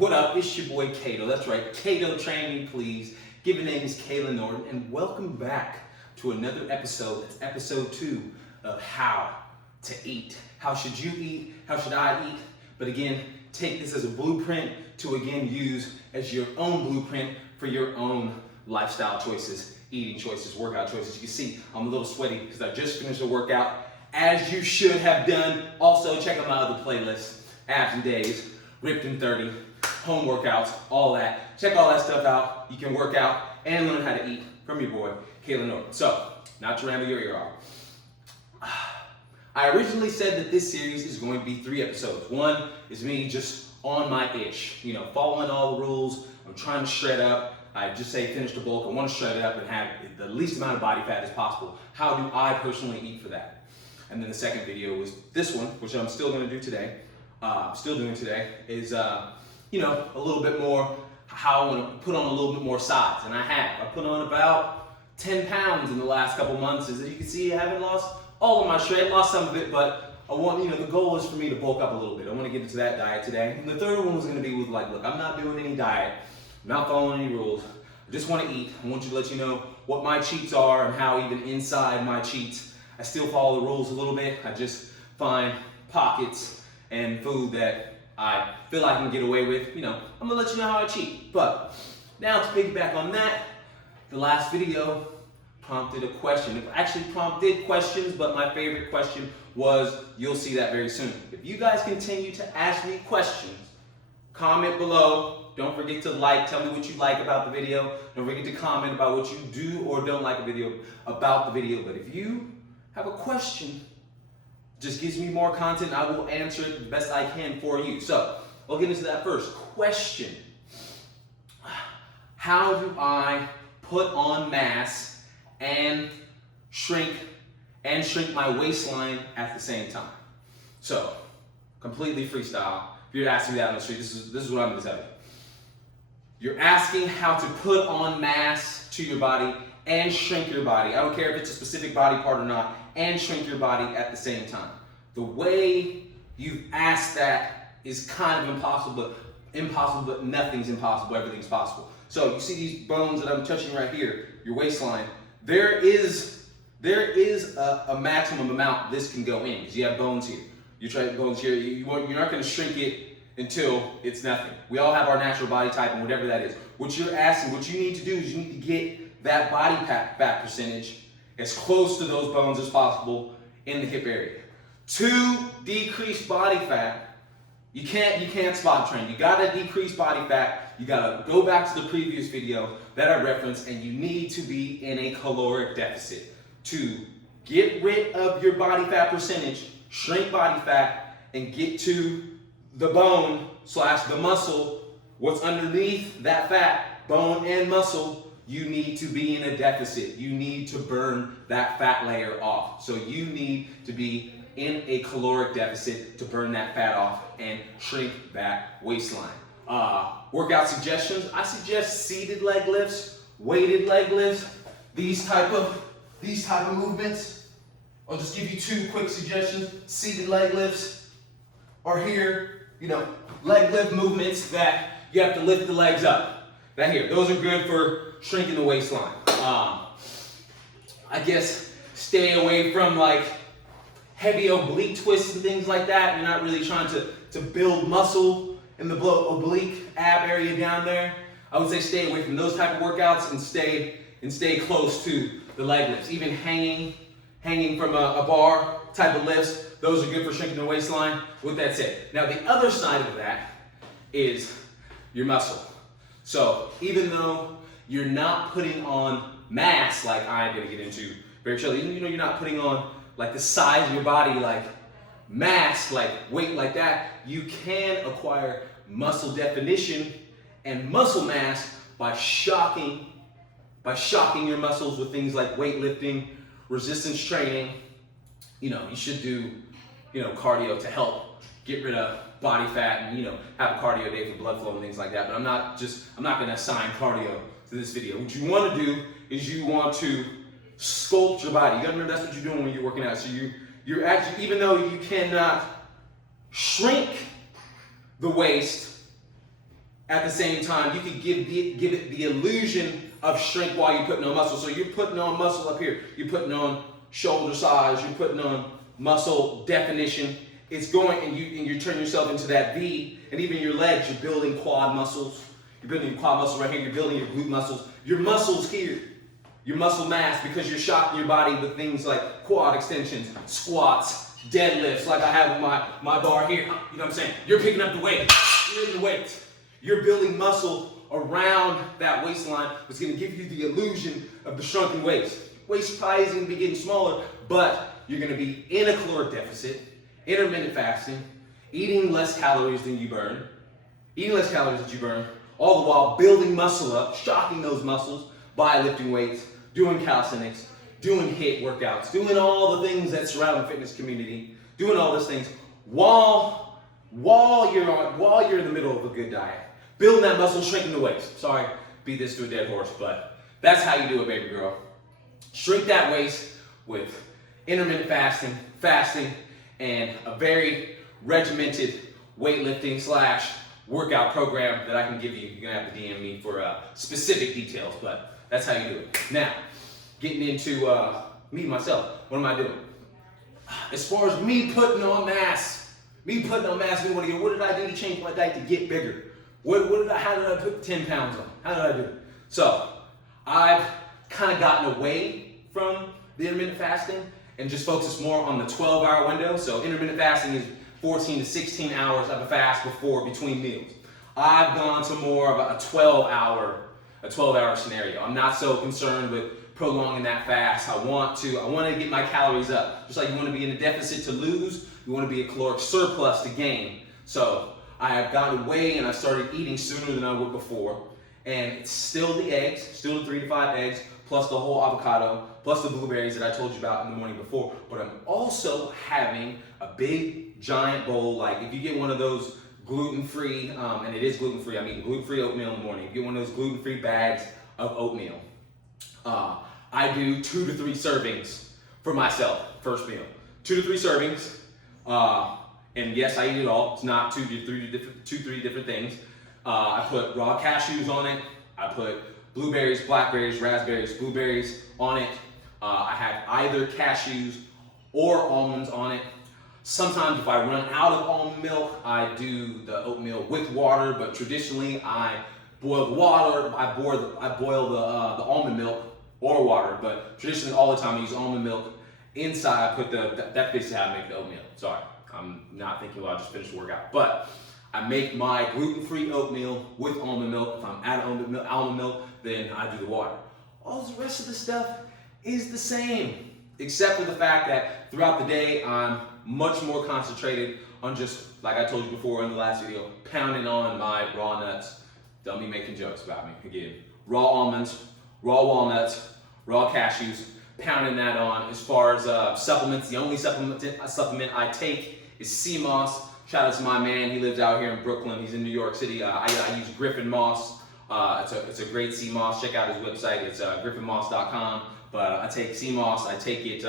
What up? It's your boy Kato. That's right, Kato Train Me Please. Given name is Kayla Norton, and welcome back to another episode. It's episode 2 of How to Eat. How should you eat? How should I eat? But again, take this as a blueprint to again use as your own blueprint for your own lifestyle choices, eating choices, workout choices. You can see I'm a little sweaty because I just finished a workout, as you should have done. Also, check out my other playlists, Abs and Days, Ripped in 30, home workouts, all that. Check all that stuff out. You can work out and learn how to eat from your boy, Kayla Norton. So, not to ramble your ear off. I originally said that this series is going to be 3 episodes. One is me just on my itch, following all the rules. I'm trying to shred up. I just say finish the bulk. I want to shred it up and have the least amount of body fat as possible. How do I personally eat for that? And then the second video was this one, which I'm still going to do today. Is a little bit more how I want to put on a little bit more size, and I have. I put on about 10 pounds in the last couple months. As you can see, I haven't lost all of my shred, lost some of it, but I want, the goal is for me to bulk up a little bit. I want to get into that diet today. And the third one was going to be with look, I'm not doing any diet, I'm not following any rules. I just want to eat. I want to let you know what my cheats are and how even inside my cheats, I still follow the rules a little bit. I just find pockets and food that I feel I can get away with. I'm gonna let you know how I cheat. But now to piggyback on that, the last video prompted a question. It actually prompted questions, but my favorite question was, you'll see that very soon. If you guys continue to ask me questions, comment below. Don't forget to tell me what you like about the video. Don't forget to comment about what you do or don't like about the video. But if you have a question, just gives me more content, I will answer it the best I can for you. So, we'll get into that first question. How do I put on mass and shrink my waistline at the same time? So, completely freestyle. If you're asking me that on the street, this is what I'm gonna tell you. You're asking how to put on mass to your body and shrink your body. I don't care if it's a specific body part or not, and shrink your body at the same time. The way you've asked that is kind of impossible, but nothing's impossible, everything's possible. So you see these bones that I'm touching right here, your waistline, there is a maximum amount this can go in, because you have bones here. You try bones here, you're not gonna shrink it until it's nothing. We all have our natural body type and whatever that is. What you're asking, what you need to do is you need to get that body fat percentage as close to those bones as possible in the hip area. To decrease body fat, you can't spot train. You gotta decrease body fat. You gotta go back to the previous video that I referenced, and you need to be in a caloric deficit to get rid of your body fat percentage, shrink body fat, and get to the bone / the muscle, what's underneath that fat, bone and muscle. You need to be in a deficit. You need to burn that fat layer off. So you need to be in a caloric deficit to burn that fat off and shrink that waistline. Workout suggestions, I suggest seated leg lifts, weighted leg lifts, these type of movements. I'll just give you 2 quick suggestions. Seated leg lifts are here, leg lift movements that you have to lift the legs up. Those are good for shrinking the waistline. I guess stay away from heavy oblique twists and things like that. You're not really trying to build muscle in the oblique ab area down there. I would say stay away from those type of workouts and stay close to the leg lifts. Even hanging from a bar type of lifts, those are good for shrinking the waistline. With that said, now the other side of that is your muscle. So even though you're not putting on mass like I'm gonna get into very shortly, you're not putting on the size of your body, mass, weight like that, you can acquire muscle definition and muscle mass by shocking your muscles with things like weightlifting, resistance training. You should do, cardio to help get rid of body fat and, have a cardio day for blood flow and things like that. But I'm not gonna assign cardio to this video. What you wanna do is you want to sculpt your body. You gotta remember that's what you're doing when you're working out. So you're actually, even though you cannot shrink the waist, at the same time, you can give it the illusion of strength while you're putting on muscle. So you're putting on muscle up here. You're putting on shoulder size. You're putting on muscle definition. It's going, and you turn yourself into that V, and even your legs, you're building quad muscles. You're building your quad muscle right here. You're building your glute muscles. Your muscles here, your muscle mass, because you're shocking your body with things like quad extensions, squats, deadlifts, like I have with my bar here. You know what I'm saying? You're picking up the weight. You're in the weight. You're building muscle around that waistline that's going to give you the illusion of the shrunken waist. Waist probably is going to be getting smaller, but you're going to be in a caloric deficit, intermittent fasting, eating less calories than you burn, all the while building muscle up, shocking those muscles by lifting weights, doing calisthenics, doing HIIT workouts, doing all the things that surround the fitness community, doing all those things while you're in the middle of a good diet. Building that muscle, shrinking the waist. Sorry, beat this to a dead horse, but that's how you do it, baby girl. Shrink that waist with intermittent fasting, and a very regimented weightlifting / workout program that I can give you. You're gonna have to DM me for specific details, but that's how you do it. Now, getting into me, myself, what am I doing? As far as me putting on mass, what did I do to change my diet to get bigger? How did I put 10 pounds on? How did I do it? So, I've kind of gotten away from the intermittent fasting and just focused more on the 12-hour window. So intermittent fasting is 14 to 16 hours of a fast between meals. I've gone to more of a 12-hour scenario. I'm not so concerned with prolonging that fast. I want to get my calories up. Just like you want to be in a deficit to lose, you want to be a caloric surplus to gain. So I have gotten away and I started eating sooner than I would before. And it's still the eggs, still the 3 to 5 eggs, plus the whole avocado, plus the blueberries that I told you about in the morning before. But I'm also having a big, giant bowl, like if you get one of those gluten-free, and it is gluten-free, I'm eating gluten-free oatmeal in the morning. If you get one of those gluten-free bags of oatmeal, I do 2 to 3 servings for myself, first meal. 2 to 3 servings, and yes, I eat it all. It's not 2 to 3 different things. I put raw cashews on it. I put blueberries, blackberries, raspberries, blueberries on it. I have either cashews or almonds on it. Sometimes if I run out of almond milk, I do the oatmeal with water, but traditionally I boil the water, I boil the almond milk or water, but traditionally all the time I use almond milk. Inside I put that's basically how I make the oatmeal. Sorry, I'm not thinking well, I just finished the workout. But I make my gluten-free oatmeal with almond milk. If I'm out of almond milk, then I do the water. All the rest of the stuff is the same, except for the fact that throughout the day, I'm much more concentrated on just, like I told you before in the last video, pounding on my raw nuts. Don't be making jokes about me. Again, raw almonds, raw walnuts, raw cashews, pounding that on. As far as supplements, the only supplement I take is sea moss. Shout out to my man, he lives out here in Brooklyn. He's in New York City. I use Griffin Moss. It's a great sea moss. Check out his website. It's griffinmoss.com. But I take sea moss. I take it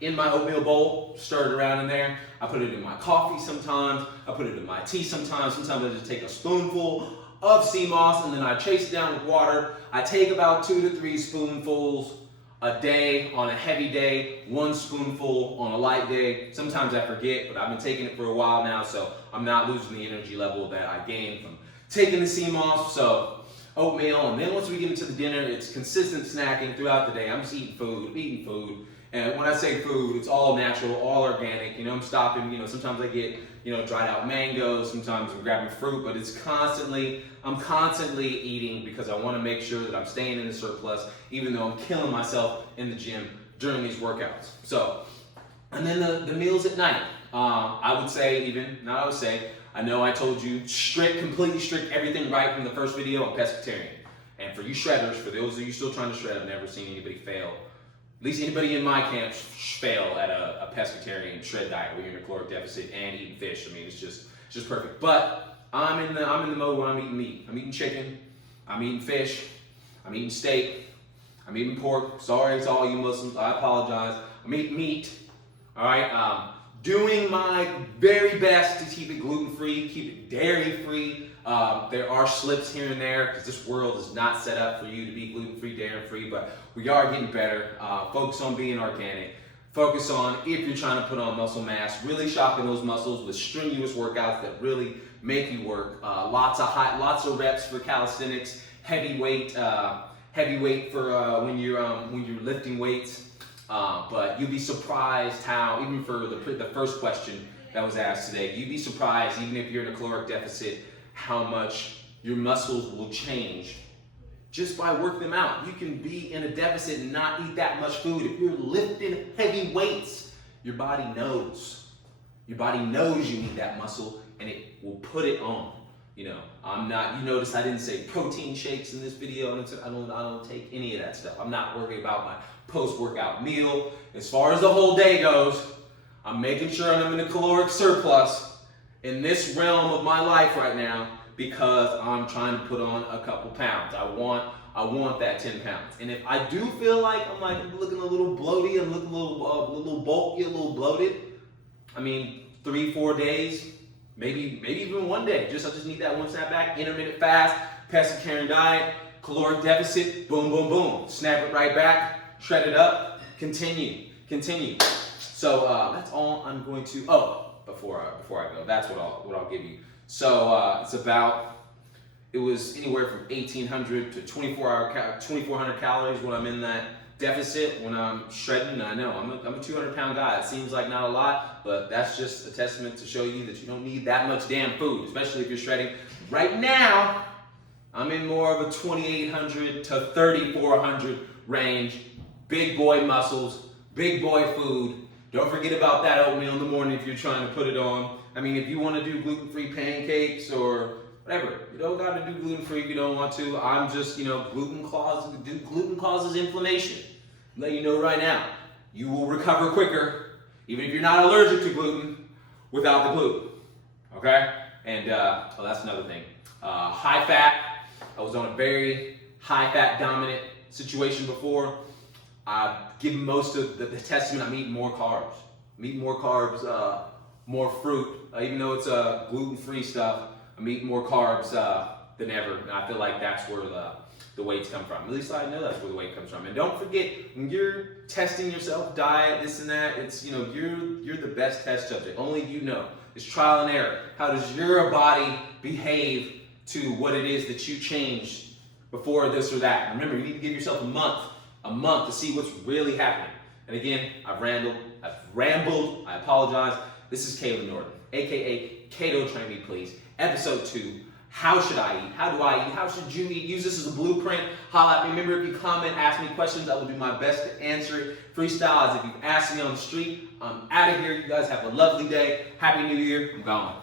in my oatmeal bowl, stir it around in there. I put it in my coffee sometimes. I put it in my tea sometimes. Sometimes I just take a spoonful of sea moss and then I chase it down with water. I take about 2 to 3 spoonfuls a day on a heavy day, 1 spoonful on a light day. Sometimes I forget, but I've been taking it for a while now, so I'm not losing the energy level that I gained from taking the sea moss. So oatmeal, and then once we get into the dinner, it's consistent snacking throughout the day. I'm just eating food. And when I say food, it's all natural, all organic. You know, I'm stopping, sometimes I get, dried out mangoes, sometimes I'm grabbing fruit, but I'm constantly eating because I want to make sure that I'm staying in the surplus, even though I'm killing myself in the gym during these workouts. So, and then the meals at night. I know I told you completely strict everything right from the first video on pescatarian. And for you shredders, for those of you still trying to shred, I've never seen anybody fail. At least anybody in my camp fail at a pescatarian shred diet where you're in a caloric deficit and eating fish. I mean, it's just perfect. But I'm in the mode where I'm eating meat. I'm eating chicken. I'm eating fish. I'm eating steak. I'm eating pork. Sorry to all you Muslims. I apologize. I'm eating meat. All right. doing my very best to keep it gluten-free, keep it dairy-free. There are slips here and there because this world is not set up for you to be gluten-free, dairy-free, but we are getting better. Focus on being organic. Focus on, if you're trying to put on muscle mass, really shocking those muscles with strenuous workouts that really make you work. Lots of reps for calisthenics, heavy weight for when you're lifting weights. But you'll be surprised how, even for the first question that was asked today, you'd be surprised, even if you're in a caloric deficit, how much your muscles will change just by working them out. You can be in a deficit and not eat that much food. If you're lifting heavy weights, your body knows. Your body knows you need that muscle, and it will put it on. You notice I didn't say protein shakes in this video. I don't take any of that stuff. I'm not worried about my post-workout meal. As far as the whole day goes, I'm making sure I'm in a caloric surplus in this realm of my life right now because I'm trying to put on a couple pounds. I want that 10 pounds. And if I do feel like I'm looking a little bloated, I'm looking a little bulky, a little bloated, 3-4 days, maybe even one day. I just need that one snapback, intermittent fast, pescatarian diet, caloric deficit, boom, boom, boom. Snap it right back, shred it up, continue. So that's all I'm going to, before I go, that's what I'll give you. So it was anywhere from 1,800 to 2,400 calories when I'm in that deficit, when I'm shredding. I know I'm a 200-pound guy. It seems like not a lot, but that's just a testament to show you that you don't need that much damn food, especially if you're shredding. Right now, I'm in more of a 2,800 to 3,400 range. Big boy muscles, big boy food. Don't forget about that oatmeal in the morning if you're trying to put it on. If you want to do gluten-free pancakes or whatever, you don't got to do gluten-free if you don't want to. I'm just, gluten causes inflammation. I'm letting you know right now, you will recover quicker, even if you're not allergic to gluten, without the gluten. Okay? And that's another thing. High fat. I was on a very high fat dominant situation before. I give most of the testament. I'm eating more carbs. More fruit. Even though it's gluten-free stuff, I'm eating more carbs than ever. And I feel like that's where the weights come from. At least I know that's where the weight comes from. And don't forget, when you're testing yourself, diet, this and that, it's, you're the best test subject. Only you know. It's trial and error. How does your body behave to what it is that you changed before this or that? Remember, you need to give yourself a month to see what's really happening. And again, I've rambled, I apologize. This is Caleb Norton, aka Keto Train Me Please, episode 2. How should I eat? How do I eat? How should you eat? Use this as a blueprint. Holla at me. Remember, if you comment, ask me questions, I will do my best to answer it. Freestyle as if you've asked me on the street. I'm out of here. You guys have a lovely day. Happy New Year. I'm gone.